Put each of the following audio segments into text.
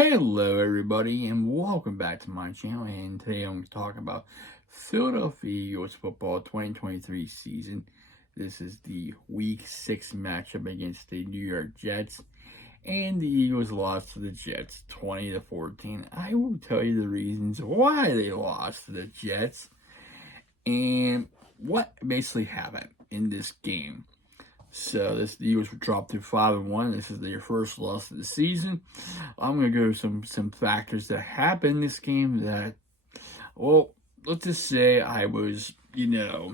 Hello everybody and welcome back to my channel, and today I'm going to talk about Philadelphia Eagles football 2023 season. This is the week 6 matchup against the New York Jets, and the Eagles lost to the Jets 20-14. I will tell you the reasons why they lost to the Jets and what basically happened in this game. So the Eagles were dropped to 5-1. This is their first loss of the season. I'm going to go some factors that happened in this game that, well, let's just say I was, I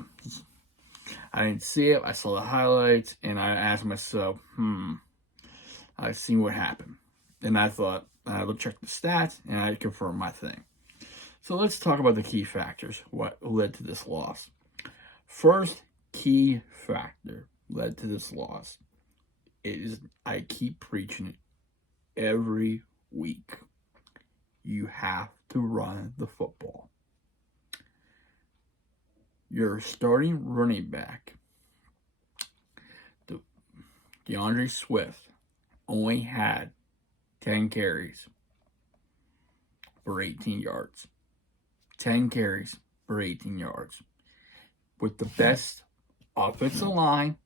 didn't see it. I saw the highlights, and I asked myself, I've seen what happened. And I thought, I would check the stats, and I confirmed my thing. So let's talk about the key factors, what led to this loss. First key factor led to this loss is, I keep preaching it every week, you have to run the football. Your starting running back, DeAndre Swift, only had 10 carries for 18 yards. 10 carries for 18 yards. With the best offensive line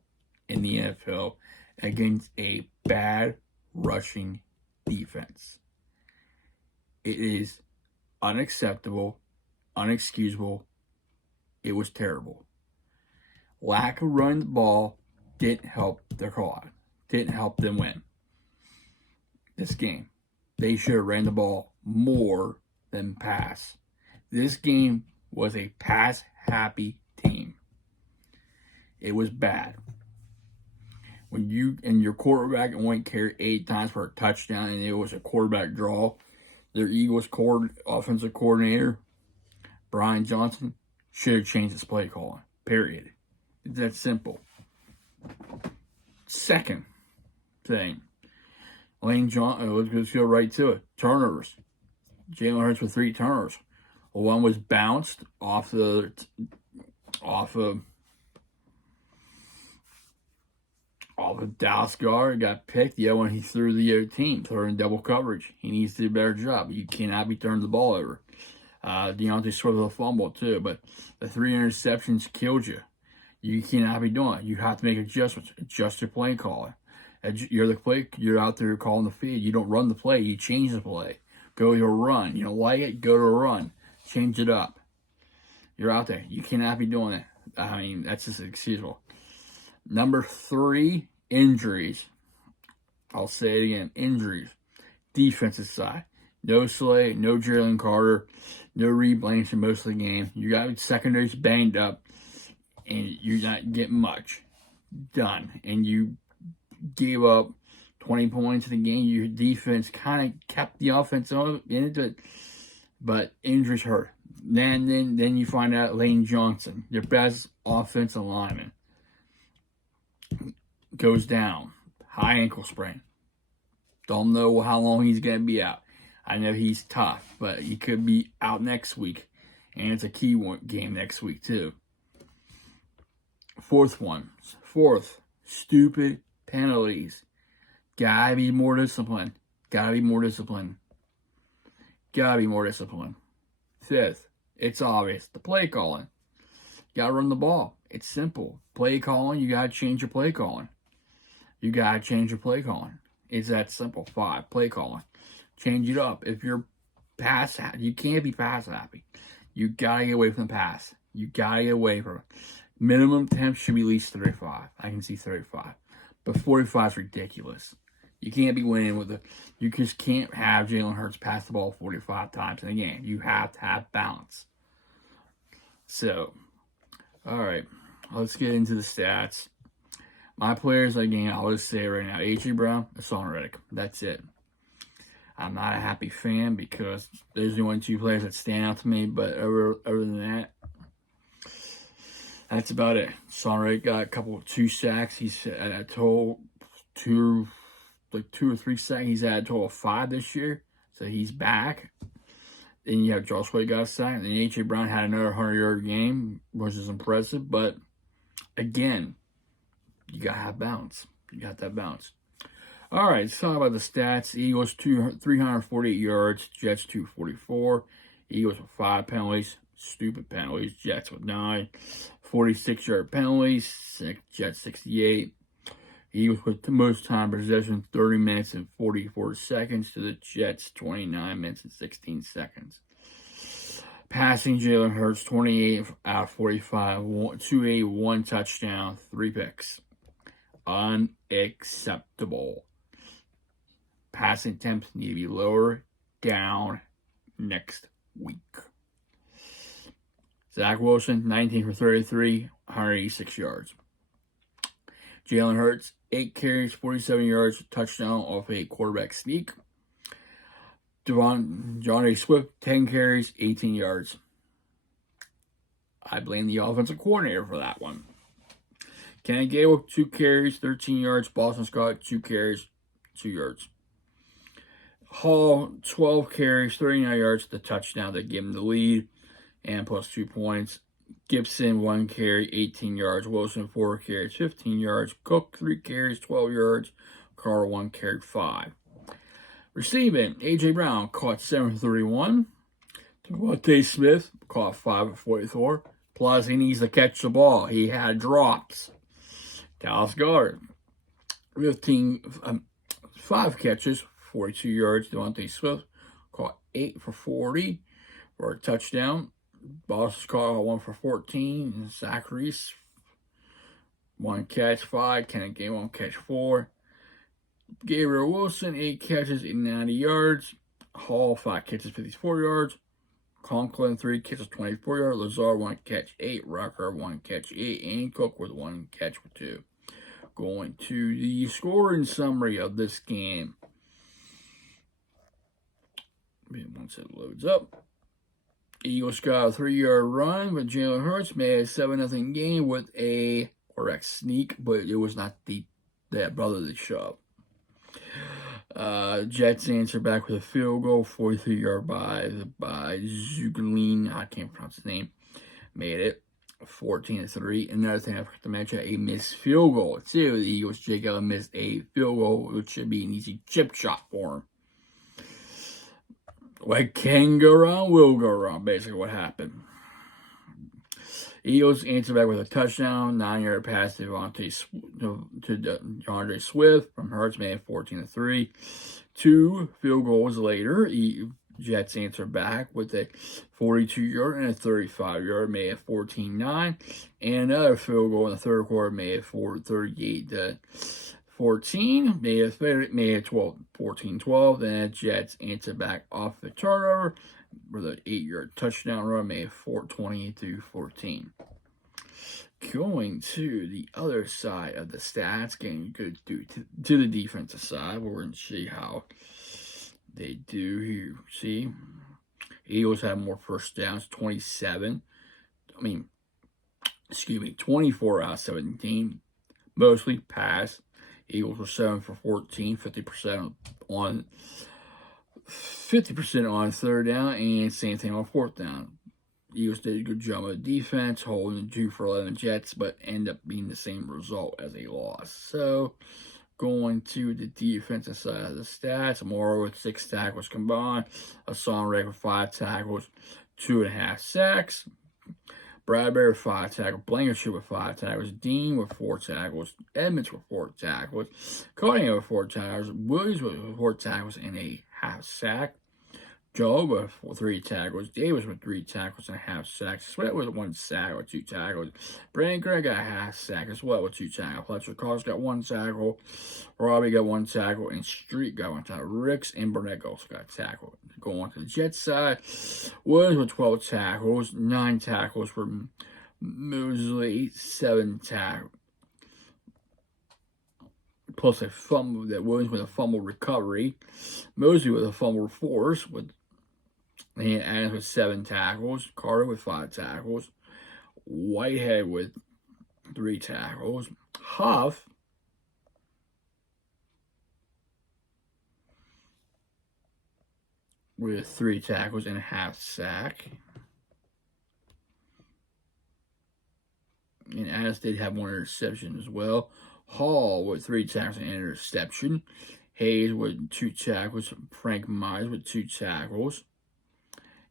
in the NFL against a bad rushing defense. It is unacceptable, unexcusable. It was terrible. Lack of running the ball didn't help their cause. Didn't help them win this game. They should have ran the ball more than pass. This game was a pass-happy team. It was bad. When you and your quarterback only carried 8 times for a touchdown and it was a quarterback draw, their Eagles offensive coordinator, Brian Johnson, should have changed his play calling. Period. It's that simple. Second thing, let's go right to it. Turnovers. Jalen Hurts with 3 turnovers. One was bounced off of Dallas guard, got picked. The other one, he threw the other team, threw in double coverage. He needs to do a better job. You cannot be turning the ball over. Deontay Swift with a fumble too, but the 3 interceptions killed you. You cannot be doing it. You have to make adjustments. Adjust your play calling. You're out there calling the feed. You don't run the play. You change the play. Go to a run. You don't like it? Go to a run. Change it up. You're out there. You cannot be doing it. I mean, that's just inexcusable. Number 3, injuries. I'll say it again, injuries. Defensive side. No Slay, no Jalen Carter, no Reed Blanchard most of the game. You got secondaries banged up, and you're not getting much done. And you gave up 20 points in the game. Your defense kind of kept the offense into it, but injuries hurt. Then you find out Lane Johnson, your best offensive lineman, goes down. High ankle sprain. Don't know how long he's going to be out. I know he's tough, but he could be out next week. And it's a key game next week, too. Fourth, stupid penalties. Gotta be more disciplined. Gotta be more disciplined. Fifth, it's obvious. The play calling. Gotta run the ball. It's simple. Play calling, you gotta change your play calling. It's that simple. 5, play calling. Change it up. If you're you can't be pass happy. You gotta get away from the pass. You gotta get away from it. Minimum attempts should be at least 35. I can see 35. But 45 is ridiculous. You can't be winning with it. You just can't have Jalen Hurts pass the ball 45 times in a game. You have to have balance. So, all right. Let's get into the stats. My players, again, I'll just say right now, A.J. Brown, Hassan Reddick. That's it. I'm not a happy fan because there's only 2 players that stand out to me, but other than that, that's about it. Hassan Reddick got 2 sacks. He's at a total 2 or 3 sacks. He's at a total of 5 this year, so he's back. Then you have Josh Wade got a sack, and then A.J. Brown had another 100-yard game, which is impressive, but again, you got to have balance. You got that balance. All right, let's talk about the stats. Eagles 348 yards, Jets 244. Eagles with 5 penalties, stupid penalties. Jets with 9. 46-yard penalties, Jets 68. Eagles with the most time possession, 30 minutes and 44 seconds to the Jets, 29 minutes and 16 seconds. Passing, Jalen Hurts, 28 out of 45, 281 touchdown, 3 picks. Unacceptable. Passing attempts need to be lower down next week. Zach Wilson, 19 for 33, 186 yards. Jalen Hurts, 8 carries, 47 yards, touchdown off a quarterback sneak. DeAndre Swift, 10 carries, 18 yards. I blame the offensive coordinator for that one. Kenny Gable, 2 carries, 13 yards. Boston Scott, 2 carries, 2 yards. Hall, 12 carries, 39 yards, the touchdown that gave him the lead, and plus 2 points. Gibson, 1 carry, 18 yards. Wilson, 4 carries, 15 yards. Cook, 3 carries, 12 yards. Carr, 1 carry, 5. Receiving, A.J. Brown caught 7 for 31. Devontae Smith caught 5 for 44. Plus, he needs to catch the ball. He had drops. Dallas Goedert, 5 catches, 42 yards. Devontae Smith caught 8 for 40 for a touchdown. Boston caught 1 for 14. Zach Reese, 1 catch, 5. Kenneth Gainwell, 1 catch, 4. Gabriel Wilson, 8 catches, 90 yards. Hall, 5 catches, 54 yards. Conklin, 3 catches, 24 yards. Lazard, 1 catch, 8. Rucker, 1 catch, 8. And Cook with 1 catch for 2. Going to the scoring summary of this game. Once it loads up. Eagles got a 3-yard run, but Jalen Hurts made a 7-0 game with a quarterback sneak, but it was not that brotherly shove. Jets answered back with a field goal, 43-yard by Zuglin. I can't pronounce his name. Made it 14-3. Another thing I forgot to mention, a missed field goal too. The Eagles, Jake Allen missed a field goal, which should be an easy chip shot for him. What can go wrong will go wrong, basically what happened. Eagles answered back with a touchdown, 9-yard pass to DeAndre Swift from Hurts, made 14-3. 2 field goals later, Jets answered back with a 42-yard and a 35-yard, made it 14-9. And another field goal in the third quarter, made it 38-14, made it 14-12. Then the Jets answered back off the turnover with an 8-yard touchdown run, made it 20-14. Going to the other side of the stats, getting good to the defensive side, we're going to see how they do here. See, Eagles have more first downs, 24 out of 17, mostly pass. Eagles were 7 for 14, 50% on third down, and same thing on fourth down. Eagles did a good job of defense, holding 2 for 11 Jets, but end up being the same result as a loss. So, going to the defensive side of the stats, Morrow with 6 tackles combined, Hassan Reddick with 5 tackles, 2.5 sacks. Bradbury with 5 tackles, Blankenship with 5 tackles, Dean with 4 tackles, Edmonds with 4 tackles, Cunningham with 4 tackles, Williams with 4 tackles and a half sack, Joe with 3 tackles, Davis with 3 tackles and a half sack, Sweat with 1 sack with 2 tackles, Brandon Gregg got a half sack as well with 2 tackles, Fletcher Cox got 1 tackle, Robbie got 1 tackle, and Street got 1 tackle. Ricks and Burnett also got tackled. Going on to the Jets side, Williams with 12 tackles, 9 tackles for Mosley, 7 tackles. Plus a fumble, that Williams with a fumble recovery. Mosley with a fumble force, and Adams with 7 tackles. Carter with 5 tackles. Whitehead with 3 tackles. Huff with 3 tackles and a half sack. And Adams did have 1 interception as well. Hall with 3 tackles and an interception. Hayes with 2 tackles. Frank Myers with 2 tackles.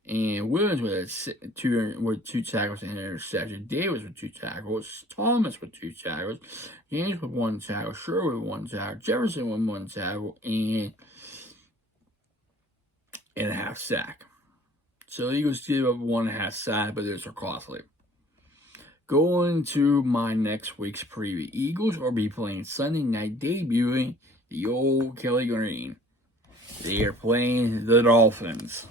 And Williams with two tackles and an interception. Davis with 2 tackles. Thomas with 2 tackles. James with 1 tackle. Sherwood with 1 tackle. Jefferson with 1 tackle. And a half sack. So the Eagles give up 1.5 sack, but those are costly. Going to my next week's preview. Eagles will be playing Sunday night, debuting the old Kelly Green. They are playing the Dolphins.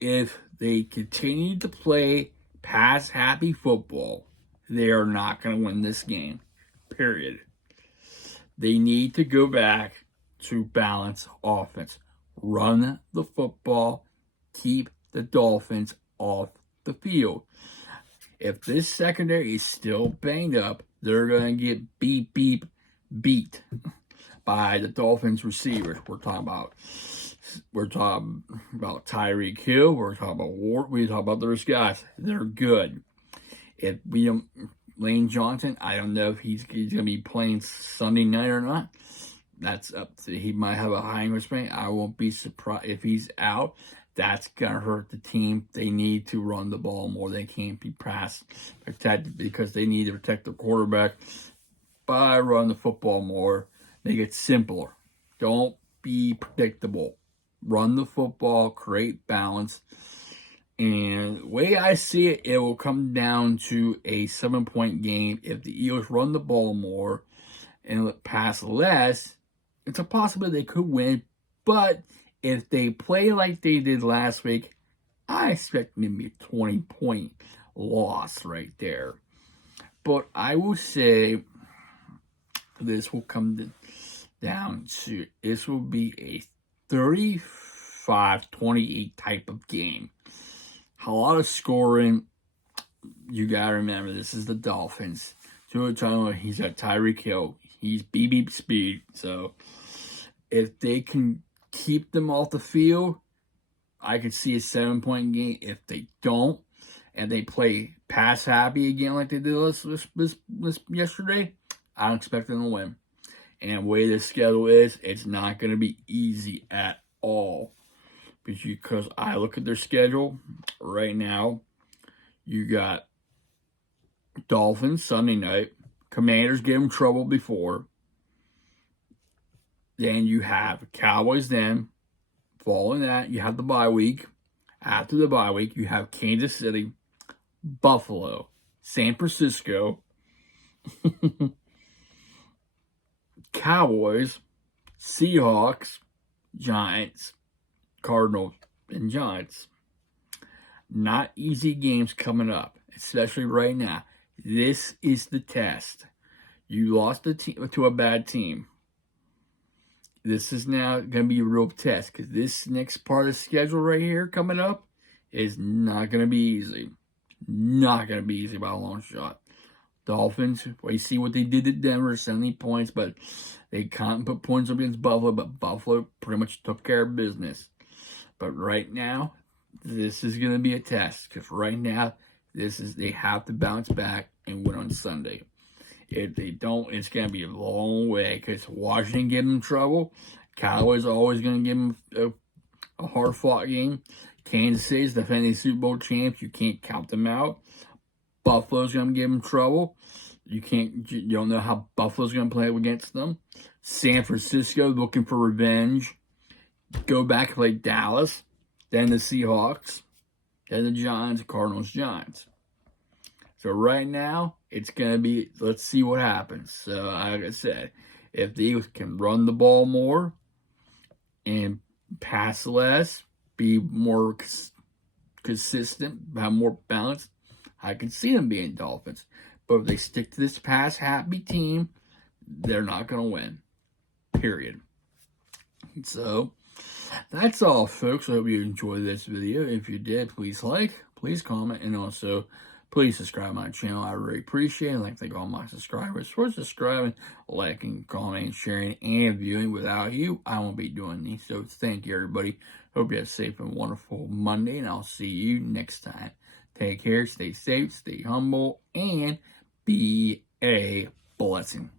If they continue to play pass-happy football, they are not going to win this game. Period. They need to go back to balanced offense. Run the football. Keep the Dolphins off the field. If this secondary is still banged up, they're going to get beat by the Dolphins receivers. We're talking about Tyreek Hill. We're talking about Ward. We talk about those guys. They're good. If Lane Johnson, I don't know if he's going to be playing Sunday night or not. That's up to, he might have a high ankle sprain. I won't be surprised if he's out. That's going to hurt the team. They need to run the ball more. They can't be pass protected because they need to protect the quarterback by running the football more. Make it simpler. Don't be predictable. Run the football, create balance. And the way I see it, it will come down to a 7-point game. If the Eagles run the ball more and pass less, it's a possibility they could win. But if they play like they did last week, I expect maybe a 20-point loss right there. But I will say this will come down to, this will be a 35-28 type of game. A lot of scoring. You got to remember, this is the Dolphins. He's got Tyreek Hill. He's beep speed. So if they can keep them off the field, I could see a 7-point game. If they don't, and they play pass happy again like they did this yesterday, I don't expect them to win. And the way the schedule is, it's not going to be easy at all. Because I look at their schedule right now, you got Dolphins Sunday night. Commanders gave them trouble before. Then you have Cowboys then. Following that, you have the bye week. After the bye week, you have Kansas City, Buffalo, San Francisco, Cowboys, Seahawks, Giants, Cardinals, and Giants. Not easy games coming up, especially right now. This is the test. You lost to a bad team. This is now going to be a real test because this next part of the schedule right here coming up is not going to be easy. Not going to be easy by a long shot. Dolphins, well, you see what they did to Denver, 70 points, but they can't put points up against Buffalo, but Buffalo pretty much took care of business. But right now, this is going to be a test because right now, they have to bounce back and win on Sunday. If they don't, it's going to be a long way because Washington gave them trouble. Cowboys are always going to give them a hard-fought game. Kansas City's defending Super Bowl champs. You can't count them out. Buffalo's going to give them trouble. You don't know how Buffalo's going to play against them. San Francisco looking for revenge. Go back and play Dallas. Then the Seahawks. Then the Giants, Cardinals, Giants. So right now, it's going to be, let's see what happens. So like I said, if the Eagles can run the ball more and pass less, be more consistent, have more balance, I can see them being Dolphins. But if they stick to this pass-happy team, they're not going to win. Period. So that's all, folks. I hope you enjoyed this video. If you did, please like, please comment, and also please subscribe to my channel. I really appreciate it. I'd like to thank all my subscribers for subscribing, liking, commenting, sharing, and viewing. Without you, I won't be doing these. So thank you, everybody. Hope you have a safe and wonderful Monday, and I'll see you next time. Take care, stay safe, stay humble, and be a blessing.